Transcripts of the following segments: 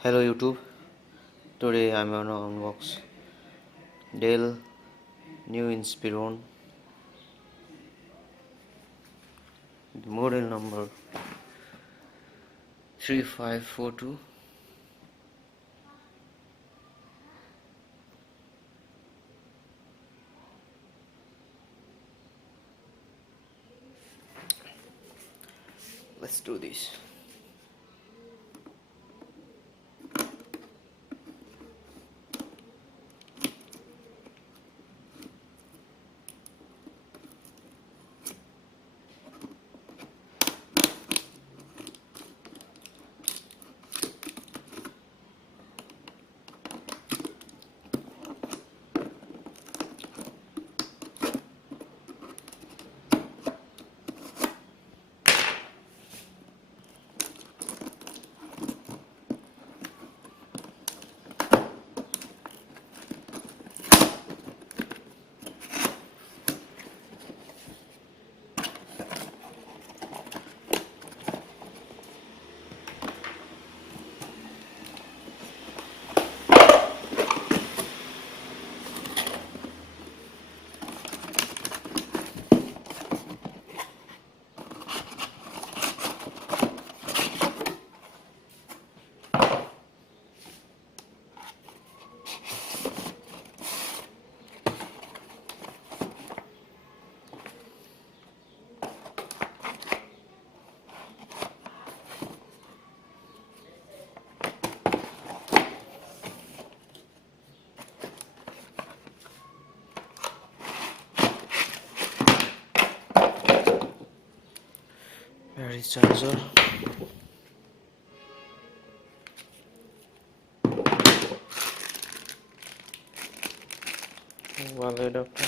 Hello YouTube. Today I'm gonna unbox Dell new Inspiron, the model number 3542. Let's do this. Battery charger, wall adapter,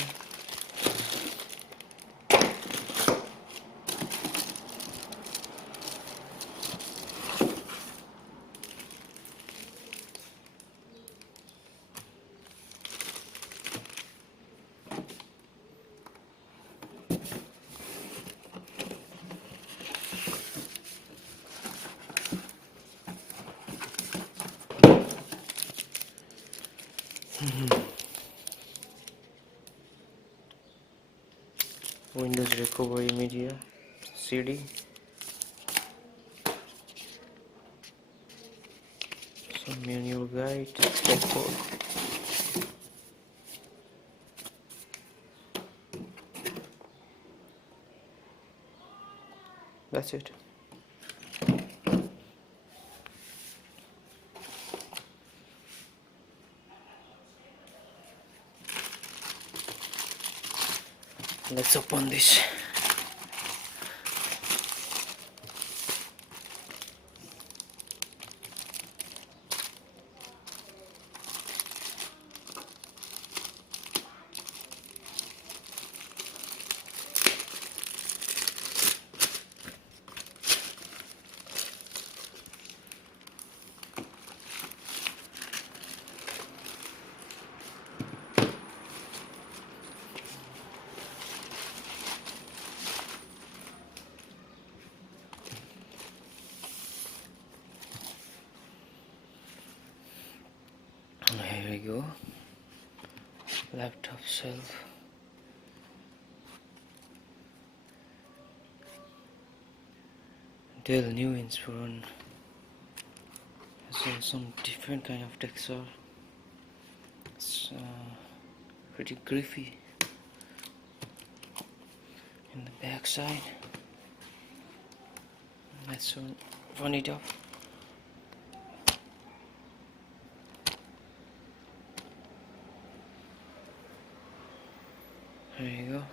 Windows recovery media, CD, some manual guide, keyboard. That's it. Let's open this. Here we go. Laptop shelf. Dell new Inspiron has some different kind of texture. It's pretty grippy in the back side. Let's run it up. There you go.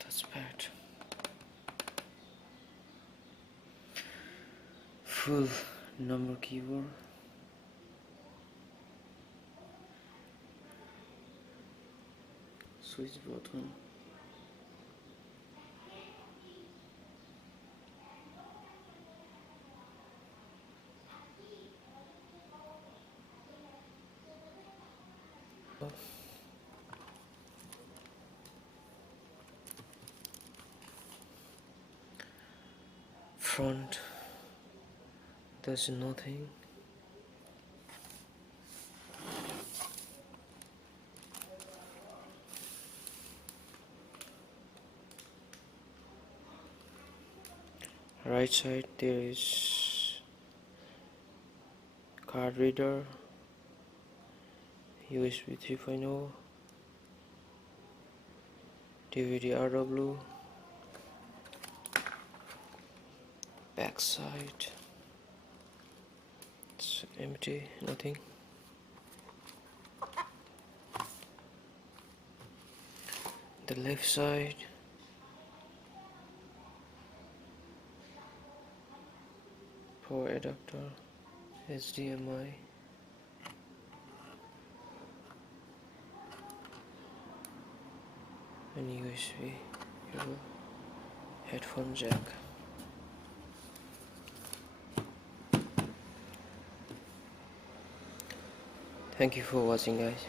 That's bad. Full number keyboard. Switch button. front, there's nothing. Right side there is card reader, USB 3.0, DVD RW. Back side, it's empty, nothing. The left side, power adapter, HDMI, and USB, your headphone jack. Thank you for watching, guys.